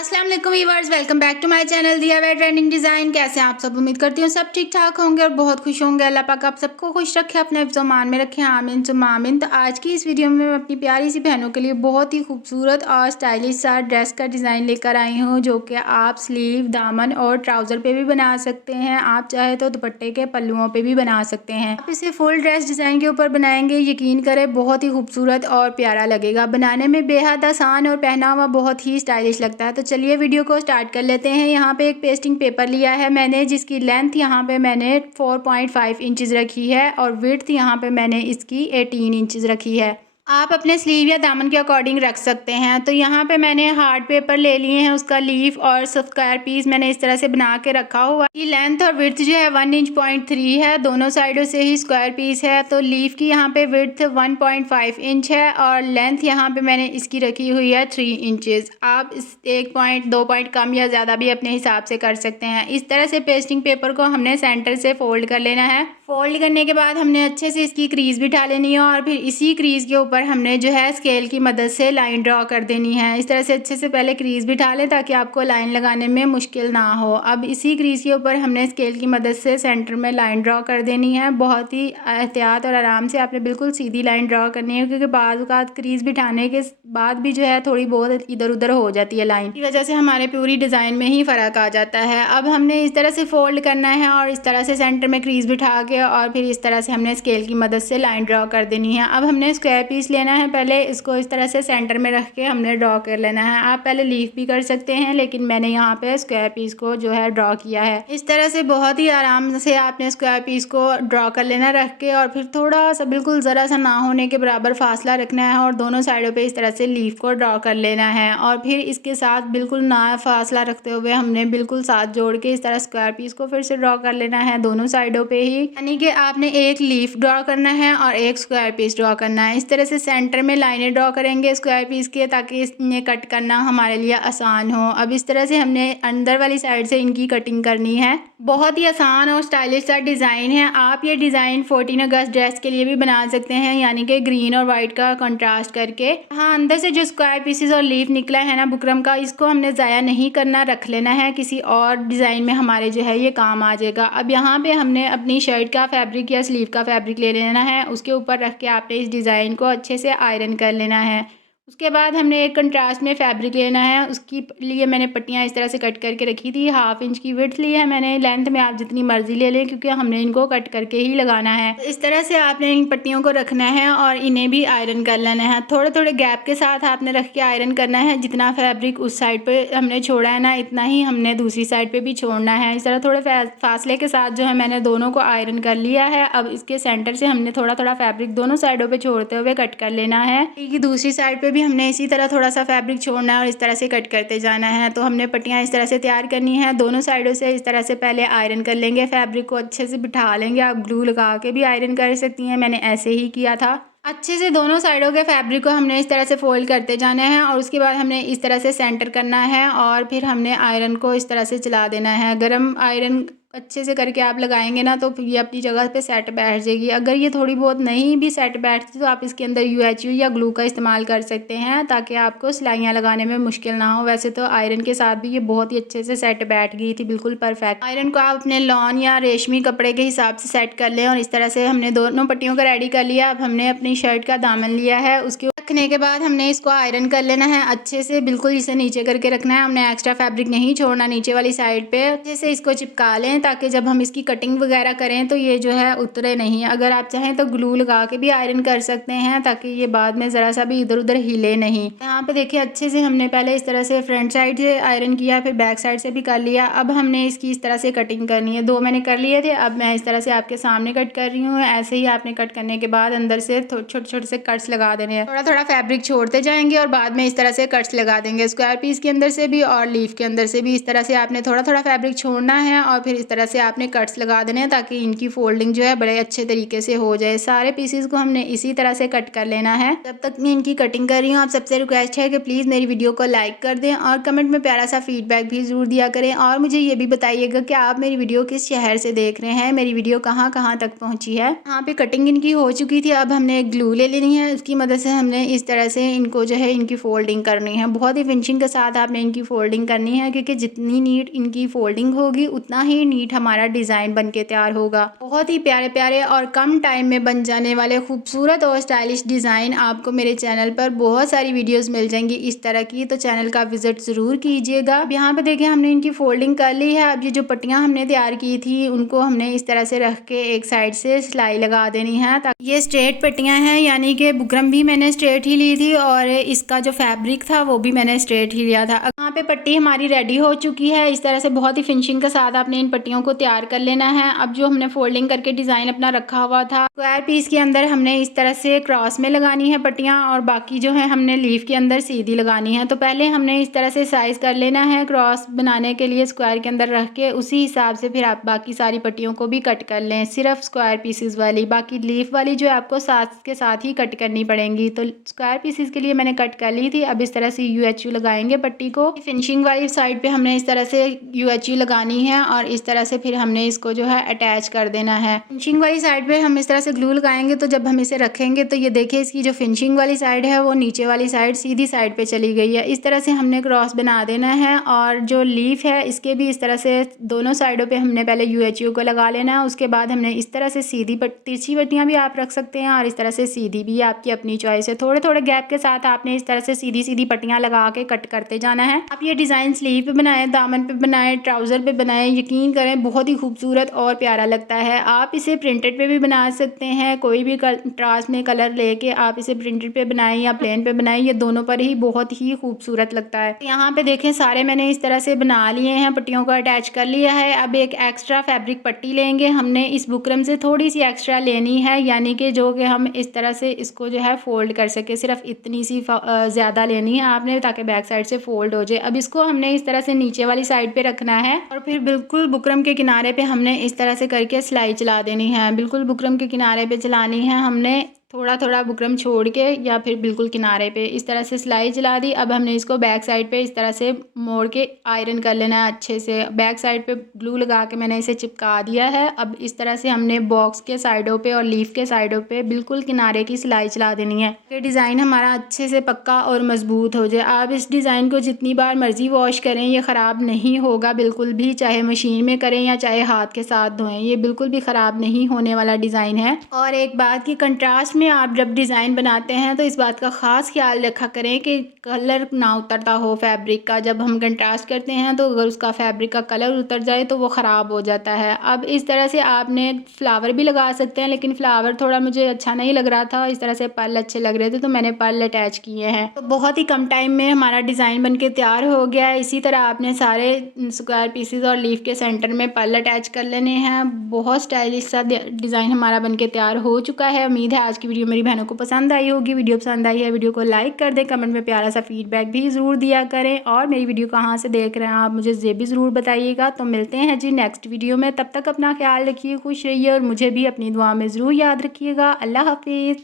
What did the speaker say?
अस्सलाम वालेकुम viewers, welcome back to my channel DIY trending design. कैसे हैं आप सब? उम्मीद करती हूँ सब ठीक ठाक होंगे और बहुत खुश होंगे। अल्लाह पाक आप सबको खुश रखे, अपने हिफ्ज़-ओ-मान में रखें, आमीन सुम्मा आमीन। तो आज की इस वीडियो में मैं अपनी प्यारी सी बहनों के लिए बहुत ही खूबसूरत और स्टाइलिश सा ड्रेस का डिज़ाइन लेकर आई हूँ, जो कि आप स्लीव, दामन और ट्राउज़र पे भी बना सकते हैं। आप चाहे तो दुपट्टे के पल्लुओं पे भी बना सकते हैं। आप इसे फुल ड्रेस डिज़ाइन के ऊपर बनाएंगे, यकीन करें बहुत ही खूबसूरत और प्यारा लगेगा। बनाने में बेहद आसान और पहना हुआ बहुत ही स्टाइलिश लगता है। तो चलिए वीडियो को स्टार्ट कर लेते हैं। यहाँ पे एक पेस्टिंग पेपर लिया है मैंने, जिसकी लेंथ यहाँ पे मैंने 4.5 इंचज़ रखी है और विड्थ यहाँ पे मैंने इसकी 18 इंचज़ रखी है। आप अपने स्लीव या दामन के अकॉर्डिंग रख सकते हैं। तो यहाँ पे मैंने हार्ड पेपर ले लिए हैं, उसका लीफ और स्क्वायर पीस मैंने इस तरह से बना के रखा हुआ है। ये लेंथ और विड्थ जो है 1.3 इंच है, दोनों साइडों से ही स्क्वायर पीस है। तो लीफ की यहाँ पे विड्थ 1.5 इंच है और लेंथ यहाँ पे मैंने इसकी रखी हुई है 3 इंचज़। आप इस 1 पॉइंट 2 पॉइंट कम या ज़्यादा भी अपने हिसाब से कर सकते हैं। इस तरह से पेस्टिंग पेपर को हमने सेंटर से फोल्ड कर लेना है। फोल्ड करने के बाद हमने अच्छे से इसकी क्रीज बिठा लेनी है और फिर इसी क्रीज के ऊपर हमने जो है स्केल की मदद से लाइन ड्रॉ कर देनी है। इस तरह से अच्छे से पहले क्रीज बिठा लें ताकि आपको लाइन लगाने में मुश्किल ना हो। अब इसी क्रीज के ऊपर हमने स्केल की मदद से सेंटर में लाइन ड्रॉ कर देनी है। बहुत ही एहतियात और आराम से आपने बिल्कुल सीधी लाइन ड्रॉ करनी है, क्योंकि बाद औक़ात क्रीज बिठाने के बाद भी जो है थोड़ी बहुत इधर उधर हो जाती है लाइन की वजह से हमारे पूरी डिज़ाइन में ही फ़र्क आ जाता है। अब हमने इस तरह से फोल्ड करना है और इस तरह से सेंटर में क्रीज बिठा के और फिर इस तरह से हमने स्केल की मदद से लाइन ड्रॉ कर देनी है। अब हमने स्क्वायर पीस लेना है, पहले इसको इस तरह से सेंटर में रख के हमने ड्रॉ कर लेना है। आप पहले लीफ भी कर सकते हैं, लेकिन मैंने यहाँ पे स्क्वायर पीस को जो है ड्रॉ किया है। इस तरह से बहुत ही आराम से आपने स्क्वायर पीस को ड्रॉ कर लेना रख के, और फिर थोड़ा सा बिल्कुल ज़रा सा ना होने के बराबर फासला रखना है और दोनों साइडों पे इस तरह से लीफ को ड्रॉ कर लेना है। और फिर इसके साथ बिल्कुल ना फासला रखते हुए हमने बिल्कुल साथ जोड़ के इस तरह स्क्वायर पीस को फिर से ड्रॉ कर लेना है दोनों साइडों पे ही, यानी कि आपने एक लीफ ड्रॉ करना है और एक स्क्वायर पीस ड्रॉ करना है। इस तरह से सेंटर में लाइनें ड्रॉ करेंगे स्क्वायर पीस के, ताकि इन्हें कट करना हमारे लिए आसान हो। अब इस तरह से हमने अंदर वाली साइड से इनकी कटिंग करनी है। बहुत ही आसान और स्टाइलिश सा डिज़ाइन है। आप ये डिज़ाइन 14 अगस्त ड्रेस के लिए भी बना सकते हैं, यानी कि ग्रीन और वाइट का कंट्रास्ट करके। हाँ, अंदर से जो स्क्वायर पीसेस और लीफ निकला है ना बुकरम का, इसको हमने ज़ाया नहीं करना, रख लेना है, किसी और डिज़ाइन में हमारे जो है ये काम आ जाएगा। अब यहाँ पे हमने अपनी शर्ट का फैब्रिक या स्लीव का फैब्रिक ले लेना है, उसके ऊपर रख के आपने इस डिज़ाइन को अच्छे से आयरन कर लेना है। उसके बाद हमने एक कंट्रास्ट में फैब्रिक लेना है, उसकी लिए मैंने पट्टियाँ इस तरह से कट करके रखी थी। 1/2 इंच की विड्थ ली है मैंने, लेंथ में आप जितनी मर्जी ले लें, क्योंकि हमने इनको कट करके ही लगाना है। इस तरह से आपने इन पट्टियों को रखना है और इन्हें भी आयरन कर लेना है। थोड़े थोड़े गैप के साथ आपने रख के आयरन करना है। जितना फैब्रिक उस साइड पर हमने छोड़ा है ना, इतना ही हमने दूसरी साइड पर भी छोड़ना है। इस तरह थोड़े फासले के साथ जो है मैंने दोनों को आयरन कर लिया है। अब इसके सेंटर से हमने थोड़ा थोड़ा फैब्रिक दोनों साइडों पर छोड़ते हुए कट कर लेना है, क्योंकि दूसरी साइड पर भी हमने इसी तरह थोड़ा सा फैब्रिक छोड़ना है और इस तरह से कट करते जाना है। तो हमने पट्टियाँ इस तरह से तैयार करनी है। दोनों साइडों से इस तरह से पहले आयरन कर लेंगे, फैब्रिक को अच्छे से बिठा लेंगे। आप ग्लू लगा के भी आयरन कर सकती हैं, मैंने ऐसे ही किया था। अच्छे से दोनों साइडों के फैब्रिक को हमने इस तरह से फोल्ड करते जाना है और उसके बाद हमने इस तरह से सेंटर करना है और फिर हमने आयरन को इस तरह से चला देना है। गरम आयरन अच्छे से करके आप लगाएंगे ना, तो फिर ये अपनी जगह पे सेट बैठ जाएगी। अगर ये थोड़ी बहुत नहीं भी सेट बैठती तो आप इसके अंदर UHU या ग्लू का इस्तेमाल कर सकते हैं, ताकि आपको सिलाइयाँ लगाने में मुश्किल ना हो। वैसे तो आयरन के साथ भी ये बहुत ही अच्छे से सेट बैठ गई थी, बिल्कुल परफेक्ट। आयरन को आप अपने लॉन या रेशमी कपड़े के हिसाब से सेट कर लें। और इस तरह से हमने दोनों पट्टियों को रेडी कर लिया। अब हमने अपनी शर्ट का दामन लिया है, उसके रखने के बाद हमने इसको आयरन कर लेना है अच्छे से, बिल्कुल इसे नीचे करके रखना है। हमने एक्स्ट्रा फैब्रिक नहीं छोड़ना नीचे वाली साइड पे। अच्छे से इसको चिपका लें ताकि जब हम इसकी कटिंग वगैरह करें तो ये जो है उतरे नहीं। अगर आप चाहें तो ग्लू लगा के भी आयरन कर सकते हैं, ताकि ये बाद में ज़रा सा भी इधर उधर हिले नहीं। यहाँ पे देखिए अच्छे से हमने पहले इस तरह से फ्रंट साइड से आयरन किया, फिर बैक साइड से भी कर लिया। अब हमने इसकी इस तरह से कटिंग करनी है। 2 मैंने कर लिए थे, अब मैं इस तरह से आपके सामने कट कर रही हूँ। ऐसे ही आपने कट करने के बाद अंदर से छोटे छोटे से कट्स लगा देने हैं। थोड़ा थोड़ा फैब्रिक छोड़ते जाएंगे और बाद में इस तरह से कट्स लगा देंगे, स्क्वायर पीस के अंदर से भी और लीफ के अंदर से भी। इस तरह से आपने थोड़ा थोड़ा फैब्रिक छोड़ना है और फिर इस तरह से आपने कट्स लगा देने हैं, ताकि इनकी फोल्डिंग जो है बड़े अच्छे तरीके से हो जाए। सारे पीसेस को हमने इसी तरह से कट कर लेना है। जब तक मैं इनकी कटिंग कर रही हूँ, आप सबसे रिक्वेस्ट है कि प्लीज़ मेरी वीडियो को लाइक कर दें और कमेंट में प्यारा सा फीडबैक भी ज़रूर दिया करें। और मुझे ये भी बताइएगा कि आप मेरी वीडियो किस शहर से देख रहे हैं, मेरी वीडियो कहाँ कहाँ तक पहुँची है। यहाँ पे कटिंग इनकी हो चुकी थी। अब हमने एक ग्लू ले लेनी है, उसकी मदद से हमने इस तरह से इनको जो है इनकी फ़ोल्डिंग करनी है। बहुत ही फिनिशिंग के साथ आपने इनकी फ़ोल्डिंग करनी है, क्योंकि जितनी नीट इनकी फ़ोल्डिंग होगी उतना ही नीट हमारा डिज़ाइन बन के तैयार होगा। बहुत ही प्यारे प्यारे और कम टाइम में बन जाने वाले खूबसूरत और स्टाइलिश डिज़ाइन आपको मेरे चैनल पर बहुत सारी वीडियोज़ मिल जाएंगी इस तरह की, तो चैनल का विज़िट ज़रूर कीजिएगा। अब यहाँ पर देखिए हमने इनकी फ़ोल्डिंग कर ली है। अब ये जो पट्टियाँ हमने तैयार की थी उनको हमने इस तरह से रख के एक साइड से सिलाई लगा देनी है। ताकि ये स्ट्रेट पट्टियाँ हैं, यानी कि बुकरम भी मैंने स्ट्रेट ही ली थी और इसका जो फैब्रिक था वो भी मैंने स्ट्रेट ही लिया था। अब यहाँ पे पट्टी हमारी रेडी हो चुकी है। इस तरह से बहुत ही फिनिशिंग के साथ आपने इन पट्टियों को तैयार कर लेना है। अब जो हमने फोल्डिंग करके डिज़ाइन अपना रखा हुआ था, स्क्वायर पीस के अंदर हमने इस तरह से क्रॉस में लगानी है पट्टियाँ, और बाकी जो है हमने लीफ के अंदर सीधी लगानी है। तो पहले हमने इस तरह से साइज़ कर लेना है क्रॉस बनाने के लिए स्क्वायर के अंदर रख के, उसी हिसाब से फिर आप बाकी सारी पट्टियों को भी कट कर लें, सिर्फ स्क्वायर पीसेस वाली। बाकी लीफ वाली जो है आपको साथ के साथ ही कट करनी पड़ेंगी। तो स्क्वायर पीसेस के लिए मैंने कट कर ली थी। अब इस तरह से UHU लगाएंगे पट्टी को। फिनिशिंग वाली साइड पे हमने इस तरह से UHU लगानी है और इस तरह से फिर हमने इसको जो है अटैच कर देना है। फिनिशिंग वाली साइड पे हम इस तरह से ग्लू लगाएंगे, तो जब हम इसे रखेंगे तो ये देखिए इसकी जो फिनिशिंग वाली साइड है वो नीचे वाली साइड सीधी साइड पे चली गई है। इस तरह से हमने क्रॉस बना देना है। और जो लीफ है इसके भी इस तरह से दोनों साइडों पे हमने पहले UHU को लगा लेना है। उसके बाद हमने इस तरह से सीधी तिरछी पट्टियाँ भी आप रख सकते हैं और इस तरह से सीधी भी, आपकी अपनी चॉइस है। थोड़े थोड़े गैप के साथ आपने इस तरह से सीधी सीधी पट्टियाँ लगा के कट करते जाना है। आप ये डिज़ाइन स्लीव पे बनाए, दामन पे बनाए, ट्राउज़र पे बनाए, यकीन करें बहुत ही खूबसूरत और प्यारा लगता है। आप इसे प्रिंटेड पे भी बना सकते हैं, कोई भी कंट्रास्ट में कलर लेके आप इसे प्रिंटेड पे बनाएं या प्लेन पे बनाएं, ये दोनों पर ही बहुत ही खूबसूरत लगता है। यहाँ पे देखें सारे मैंने इस तरह से बना लिए हैं, पट्टियों को अटैच कर लिया है। अब एक एक्स्ट्रा फैब्रिक पट्टी लेंगे, हमने इस बुकरम से थोड़ी सी एक्स्ट्रा लेनी है, यानी कि जो कि हम इस तरह से इसको जो है फोल्ड कर सके, सिर्फ इतनी सी ज़्यादा लेनी है आपने ताकि बैक साइड से फोल्ड हो जाए। अब इसको हमने इस तरह से नीचे वाली साइड पे रखना है और फिर बिल्कुल बुकरम के किनारे पे हमने इस तरह से करके सिलाई चला देनी है। बिल्कुल बुकरम के किनारे पे चलानी है हमने, थोड़ा थोड़ा बुकरम छोड़ के या फिर बिल्कुल किनारे पे इस तरह से सिलाई चला दी। अब हमने इसको बैक साइड पे इस तरह से मोड़ के आयरन कर लेना है अच्छे से। बैक साइड पे ग्लू लगा के मैंने इसे चिपका दिया है। अब इस तरह से हमने बॉक्स के साइडों पे और लीफ के साइडों पे बिल्कुल किनारे की सिलाई चला देनी है कि डिज़ाइन हमारा अच्छे से पक्का और मजबूत हो जाए। आप इस डिज़ाइन को जितनी बार मर्जी वॉश करें ये ख़राब नहीं होगा बिल्कुल भी, चाहे मशीन में करें या चाहे हाथ के साथ धोएं, ये बिल्कुल भी ख़राब नहीं होने वाला डिज़ाइन है। और एक बात की, कंट्रास्ट में आप जब डिज़ाइन बनाते हैं तो इस बात का ख़ास ख्याल रखा करें कि कलर ना उतरता हो फैब्रिक का। जब हम कंट्रास्ट करते हैं तो अगर उसका फैब्रिक का कलर उतर जाए तो वो ख़राब हो जाता है। अब इस तरह से आपने फ्लावर भी लगा सकते हैं, लेकिन फ्लावर थोड़ा मुझे अच्छा नहीं लग रहा था, इस तरह से पर्ल अच्छे लग रहे थे तो मैंने पर्ल अटैच किए हैं। तो बहुत ही कम टाइम में हमारा डिज़ाइन बन के तैयार हो गया है। इसी तरह आपने सारे स्क्वायर पीसेस और लीफ के सेंटर में पर्ल अटैच कर लेने हैं। बहुत स्टाइलिश सा डिज़ाइन हमारा बन के तैयार हो चुका है। उम्मीद है आज की वीडियो मेरी बहनों को पसंद आई होगी। वीडियो पसंद आई है वीडियो को लाइक कर दें, कमेंट में प्यारा सा फीडबैक भी ज़रूर दिया करें और मेरी वीडियो कहाँ से देख रहे हैं आप मुझे ये भी ज़रूर बताइएगा। तो मिलते हैं जी नेक्स्ट वीडियो में, तब तक अपना ख्याल रखिए, खुश रहिए और मुझे भी अपनी दुआ में ज़रूर याद रखिएगा। अल्लाह हाफिज़।